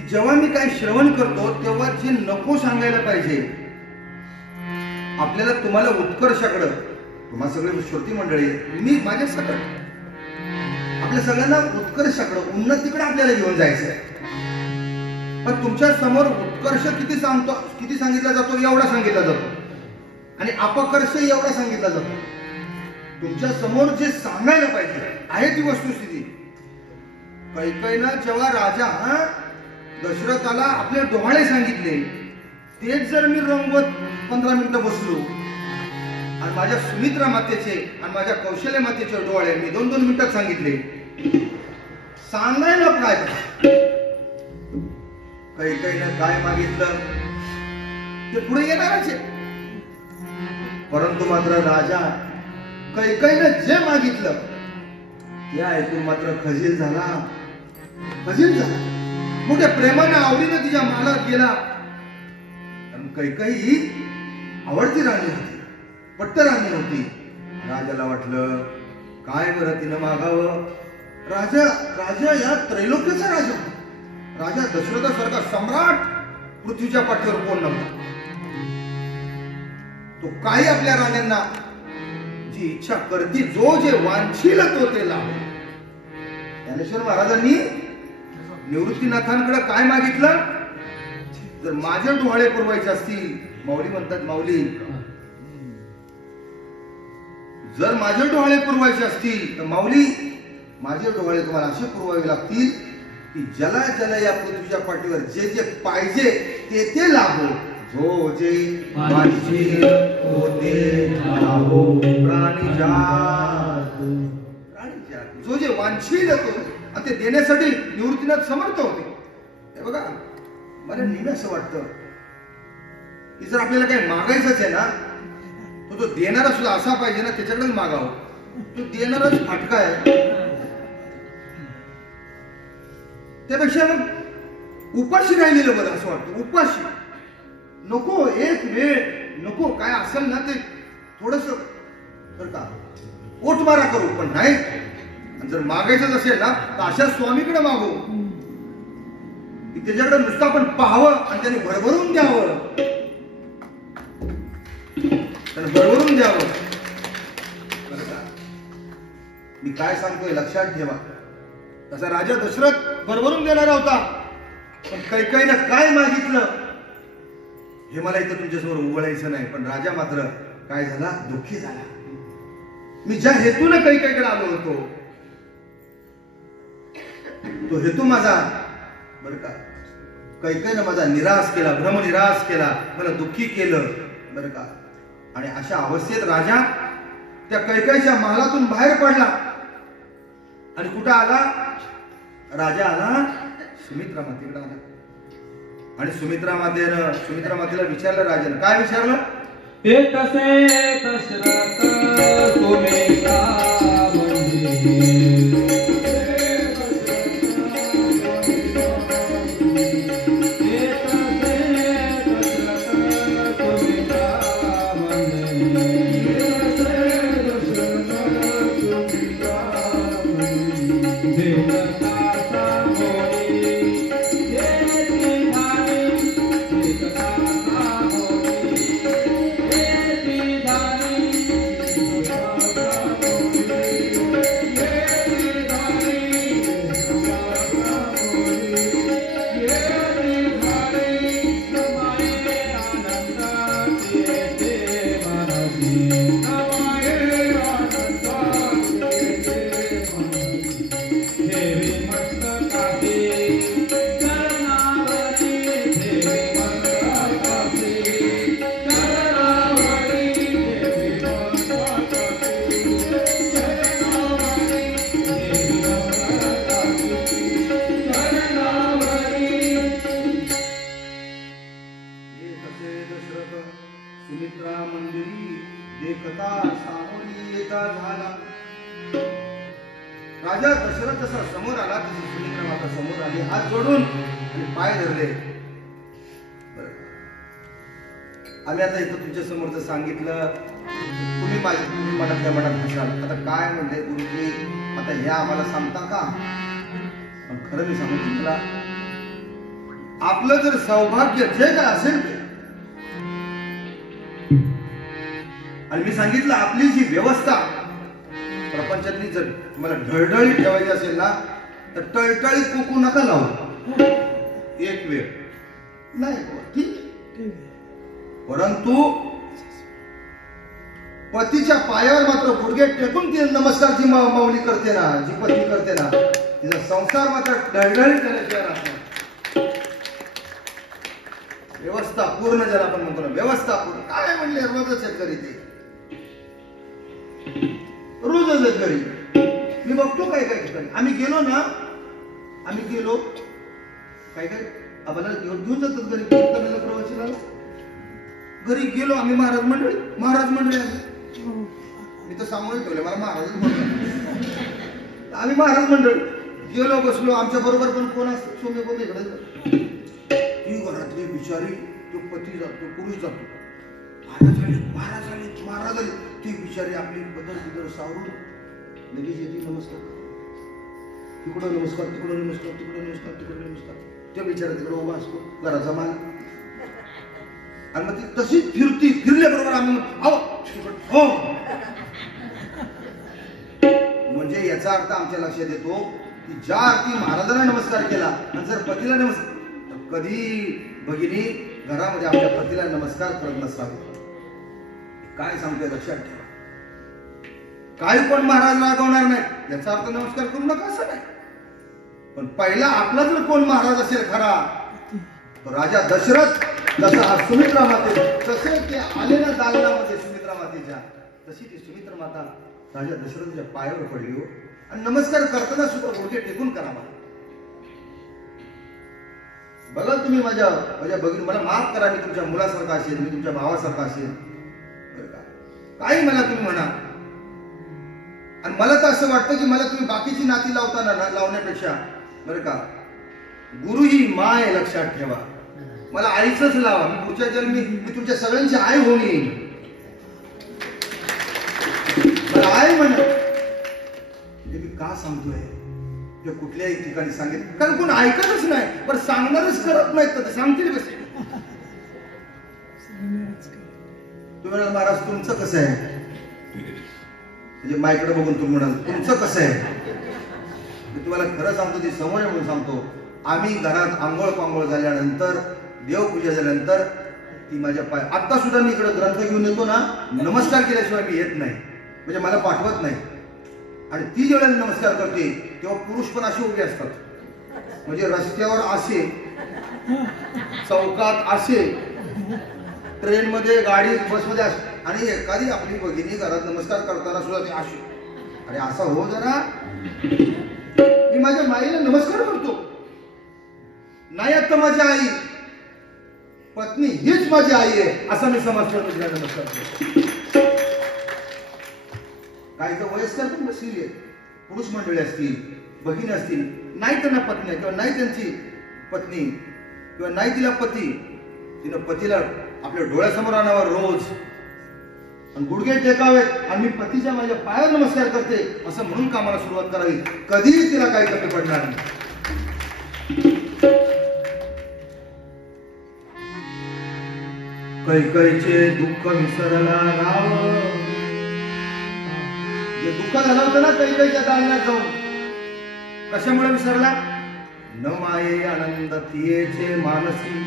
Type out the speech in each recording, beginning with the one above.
की जेव्हा मी काही श्रवण करतो तेव्हा जे नको सांगायला पाहिजे आपल्याला, तुम्हाला उत्कर्षाकडे, तुम्हाला सगळे श्रोती मंडळी, मी माझ्या सकट आपल्या सगळ्यांना उत्कर्षाकडे, उन्नतीकडे आपल्याला घेऊन जायचं आहे. पण तुमच्या समोर उत्कर्ष किती सांगितला जातो, एवढा सांगितला जातो, आणि अपकर्ष एवढा सांगितला जातो. तुमच्या समोर जे सांगायला पाहिजे आहे ती वस्तुस्थिती. कैकेयीनं जेव्हा राजा दशरथाला आपले डोहाळे सांगितले, तेच जर मी रंगवत 15 मिनिटं बसलो आणि माझ्या सुमित्रा मातेचे आणि माझ्या कौशल्य मातेचे डोळे मी 2-2 मिनिटात सांगितले, सांगायला काय, कैकेयीनं काय मागितलं ते पुढे येणारच आहे. परंतु मात्र राजा कैकेयीनं जे मागितलं ते ऐकून मात्र खजील झाला. मोठ्या प्रेमाने आवडीने तिच्या महालात गेला. कारण कैकेयी आवडती राणी होती, पट्ट राणी होती. राजाला वाटलं काय बरं तिनं मागावं. राजा या त्रैलोक्याचा राजा, राजा दशरथासारखा सम्राट पृथ्वीच्या पाठीवर कोण नव्हता. तो काही आपल्या राण्यांना जी इच्छा करती, जो जे वांछील तो ते लाभ. ज्ञानेश्वर महाराजांनी निवृत्तीनाथांकडे काय मागितलं, जर माझे डोहाळे पुरवायचे असतील, माऊली म्हणतात, माऊली जर माझे डोहाळे पुरवायचे असतील तर माऊली माझे डोहाळे तुम्हाला असे पुरवावे लागतील की ज्याला ज्याला या पृथ्वीच्या पाठीवर जे जे पाहिजे ते ते लाभो. जो जे वांछील होते लाभो प्राणीजात. जो जे वांछील होतो आणि ते देण्यासाठी निवृत्तीनाथ समर्थ होते. हे बघा, मला नेहमी असं वाटतं की जर आपल्याला काही मागायचंच आहे ना, तो देणारा सुद्धा असा पाहिजे ना, त्याच्याकडेच मागावं. तो देणाराच फाटका आहे. त्यापेक्षा मग उपाशी राहिलेलं बरं असं वाटतं. उपाशी नको, एक वेळ नको, काय असेल ना ते थोडस करता ओट मारा करू, पण नाही. जर मागायचं असेल ना तर अशा स्वामीकडे मागू की त्याच्याकडे नुसतं आपण पाहावं आणि त्याने भरभरून द्यावं, त्याने भरभरून द्यावं. मी काय सांगतोय लक्षात ठेवा. तसा राजा दशरथ भरभरून देणारा होता, पण कैकेयीनं काय मागितलं हे मला इथं तुमच्यासमोर उघडायचं नाही. पण राजा मात्र काय झाला, दुःखी झाला. मी ज्या हेतूने कैकेयीकडे आलो होतो तो हेतू माझा बरं का, कैकेयीनं माझा निराश केला, भ्रमनिराश केला, मला दुःखी केलं बरं का. आणि अशा अवस्थेत राजा त्या कैकेयीच्या महालातून बाहेर पडला आणि कुठं आला, राजा आला सुमित्रा मातेकडे आला. आणि सुमित्रा मातेला विचारलं राजानं. काय विचारलं, ते कसे दशरथ सुमित्रा राजा दशरथ जसा समोर आला तशी सुमित्रा माता समोर आली, हात जोडून आणि पाय धरले. आम्ही आता इथं तुमच्या समोर सांगितलं, तुम्ही मनातल्या मनात म्हणाल आता काय म्हणले गुरुजी, आता हे आम्हाला सांगता का. पण खरं मी सांगू तुम्हाला, आपलं जर सौभाग्य जे काय असेल ते, आणि मी सांगितलं आपली जी व्यवस्था प्रपंचातली जर तुम्हाला ढळढळीत ठेवायची असेल ना तर टळटळीत कुकू नका लावू. एक वेळ नाही ठीक आहे. परंतु पतीच्या पायावर मात्र गुडघे टेकून ती नमस्कार जी माऊली करते ना, जी पत्नी करते ना, तिचा संसार मात्र ढळढळीत झाल्याशिवाय राहत नाही. व्यवस्था पूर्ण ज्याला आपण म्हणतो ना, व्यवस्था पूर्ण काय म्हणले रोजच आहेत घरी, ते रोजच आहेत घरी. मी बघतो काय काय ठिकाणी आम्ही गेलो ना, आम्ही गेलो काय काय आम्हाला घेऊन जातात घरी कीर्तनाला, प्रवचनाला. घरी गेलो आम्ही महाराज मंडळी आली. मी तर सामोरे ठेवले, मला महाराजच म्हणतो. आम्ही महाराज मंडळी गेलो, बसलो. आमच्या बरोबर पण कोण असतो, सोमे कोण इकडे. ती घरातली बिचारी, तो पती जातो, पुरुष जातो, महाराज आले. ती बिचारी आपली बदल सावरून लगेच येते, नमस्कार तिकडं नमस्कार, तिकडं नमस्कार, तिकडं नमस्कार, तिकडं नमस्कार. त्या बिचारा तिकडे उभा असतो, घराचा माल. आणि मग ती तशीच फिरल्याबरोबर आम्ही हो, म्हणजे याचा अर्थ आमच्या लक्षात येतो की ज्या अर्थी महाराजांना नमस्कार केला आणि जर पतीला नमस्कार, कधी भगिनी घरामध्ये आपल्या पतीला नमस्कार करत नसावे. काय सांगतोय लक्षात ठेवा. काही पण महाराज रागवणार नाही याचा अर्थ नमस्कार करू नका असं नाही. पण पहिला आपला जर कोण महाराज असेल खरा, तो राजा दशरथ जसा हा सुमित्रा माते, तसे ते आले ना दालनामध्ये सुमित्रा मातेच्या, तशी ती सुमित्रा माता राजा दशरथच्या पायावर पडली हो. आणि नमस्कार करताना सुद्धा गुडघे टेकून करावा. बघा तुम्ही माझ्या भगिनी, मला माफ करा, मी तुमच्या मुलासारखा असेल, मी तुमच्या भावासारखा असेल, काही मला तुम्ही म्हणा. आणि मला तर असं वाटतं की मला तुम्ही बाकीची नाती लावण्यापेक्षा बरं का, गुरु ही माय लक्षात ठेवा. मला आईच लावा. मी पुढच्या जन्मी मी तुमच्या सगळ्यांची आई होऊन येईन. मला आई म्हणा. मी का सांगतोय ते कुठल्याही ठिकाणी सांगेल, कारण कोण ऐकतच नाही. पण सांगणारच करत नाहीत तर सांगतील कसे. तुम्ही महाराज तुमचं कसं आहे, म्हणजे माईकडे बघून तुम्ही म्हणाल तुमचं कसं आहे. मी तुम्हाला खरं सांगतो, ती समोर म्हणून सांगतो. आम्ही घरात आंघोळ पांघोळ झाल्यानंतर, देवपूजा झाल्यानंतर ती माझ्या पाय, आता सुद्धा मी इकडे ग्रंथ घेऊन येतो ना, नमस्कार केल्याशिवाय मी येत नाही, म्हणजे मला पाठवत नाही. आणि ती जेव्हा नमस्कार करते तेव्हा पुरुष पण असे उभे असतात, म्हणजे रस्त्यावर असे, चौकात असे, ट्रेन मध्ये, गाडी, बस मध्ये असे. आणि एखादी आपली भगिनी घरात नमस्कार करताना सुद्धा ते असे. आणि असा हो जरा, मी माझ्या माईला नमस्कार करतो. नाही आता माझी आई, पत्नी हीच माझी आई आहे असा मी समजतो. तिला नमस्कार करतो. काही तर वयस्कर पण बसलेली आहेत, पुरुष मंडळी असतील, भगिनी असतील, नाही त्यांना पत्नी किंवा नाही त्यांची पत्नी किंवा नाही तिला पती, तिनं पतीला आपल्या डोळ्यासमोर आणावं रोज आणि गुडघे टेकावेत आणि मी पतीच्या माझ्या पायावर नमस्कार करते असं म्हणून कामाला सुरुवात करावी. कधीही तिला काही कमी पडणार नाही. कैकईचे दुःख विसरला राव. जे दुःख झालं होतं ना कैकईच्या दालनात जाऊन, कशामुळे विसरला. न माये आनंद तियेचे मानसी,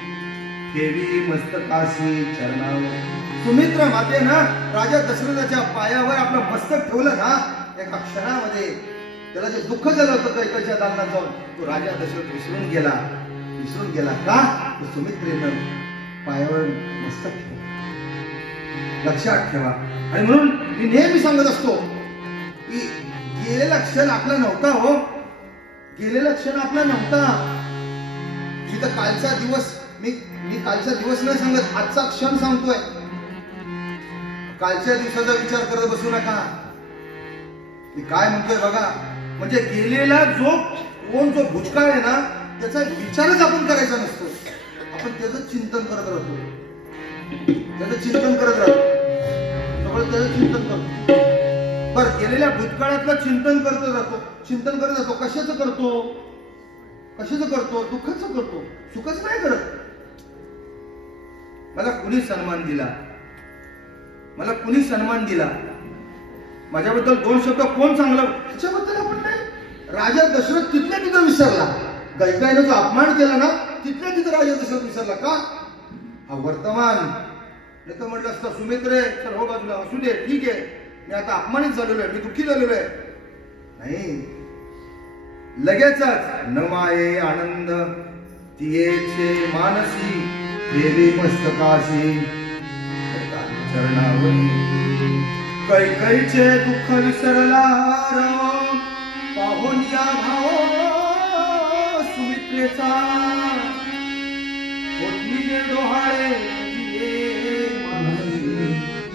ठेवी मस्तकाशी चरणावर. सुमित्रा माते ना राजा दशरथाच्या पायावर आपलं मस्तक ठेवलं ना, एका क्षणामध्ये त्याला जे दुःख झालं होतं कैकईच्या दालनात जाऊन, तो राजा दशरथ विसरून गेला का, तो सुमित्रेनं पायावर मस्तक ठेवलं. लक्षात ठेवा. आणि म्हणून मी नेहमी सांगत असतो की गेलेला क्षण आपला नव्हता हो, गेलेला क्षण आपला नव्हता. मी तर कालचा दिवस, मी कालचा दिवस नाही सांगत, आजचा क्षण सांगतोय. कालच्या दिवसाचा विचार करत बसू नका. मी काय म्हणतोय बघा, म्हणजे गेलेला जो भूतकाळ आहे ना, त्याचा विचारच आपण करायचा नसतो. आपण त्याचं चिंतन करत राहतो, सगळं त्याचं चिंतन करतो. बरं, गेलेल्या भूतकाळातलं चिंतन करत राहतो. कशाचं करतो. कशाचं करतो? दुःखाचं करतो, सुखाचं नाही करत. मला कुणी सन्मान दिला, मला कुणी सन्मान दिला, माझ्याबद्दल 2 शब्द कोण चांगलं, त्याच्याबद्दल आपण नाही. राजा दशरथ तिथल्या तिथं विसरला. कैकेयीचा जो अपमान केला ना, तिथल्या तिथं राजा दशरथ विसरला. का? हा वर्तमान. नाही तर म्हटलं असतं सुमित्रे चल हो बाजूला, असू दे, ठीक आहे, मी आता अपमानित झालेलो आहे, मी दुःखी झालेलो आहे. नाही, लगेचच न माये आनंद तियेचे मानसी देवी मस्तकाशी चरणावरी कैकेयीचे दुःख विसरला पाहून या भाव सुमित्रेचा होती डोहाळे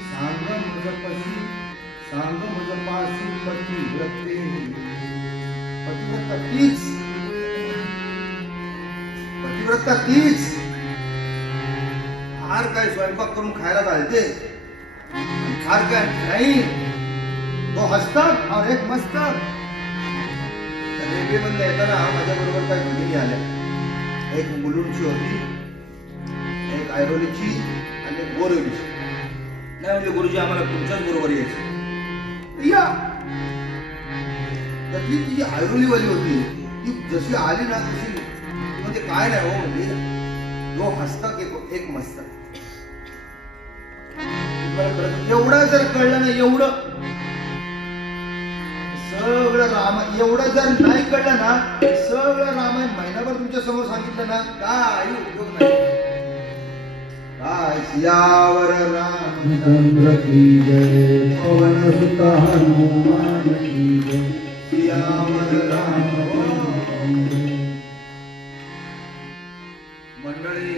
सांग मुझपशी सांग मुझपाशी पतिव्रते. पतिव्रता तीच, पतिव्रता तीच. फार काय स्वयंपाक करून खायला घालते, फार काय नाही. तो हसतात और एक मस्तक. रेल्वे मध्ये येताना माझ्या बरोबर काही भगिनी आल्या. एक मुलुंडची होती, एक ऐरोलीची आणि एक बोरिवलीची. नाही म्हणजे गुरुजी आम्हाला तुमच्याच बरोबर यायची. या त्यातली ती जी ऐरोलीवाली होती ती जशी आली ना तशी म्हणजे काय नाही हो, म्हणजे जो हसतात एक मस्तक. एवढं जर कळलं ना, एवढं सगळं रामायण, एवढं जर नाही कळलं ना, सगळं रामायण महिनाभर तुमच्या समोर सांगितलं ना, काय उपयोग नाही. काय सियावर रामचंद्र की जय, पवन सुत हनुमान की जय, सियावर राम. मंडळी,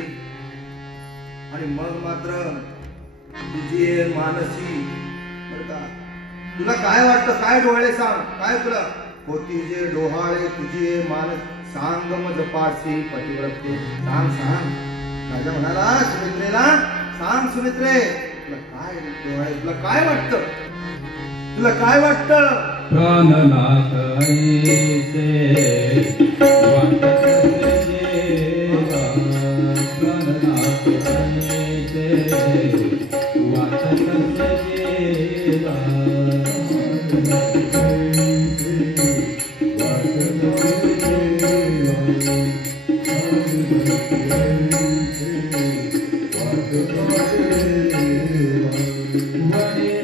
आणि मग मात्र तुझी मानसी. बर का, तुला काय वाटतं? काय डोहाळे सांग, काय तुला होती जे डोहाळे तुझी मानस सांग मज पासी पतिव्रते. सांग सांग. राजा म्हणाला सुमित्रेला, सांग सुमित्रे, तुला काय डोहाळे, तुला काय वाटतं, तुला काय वाटतं? प्राणनाथ ऐसे वाटत जेवा, प्राणनाथ ऐसे वाटत जेवा. वडे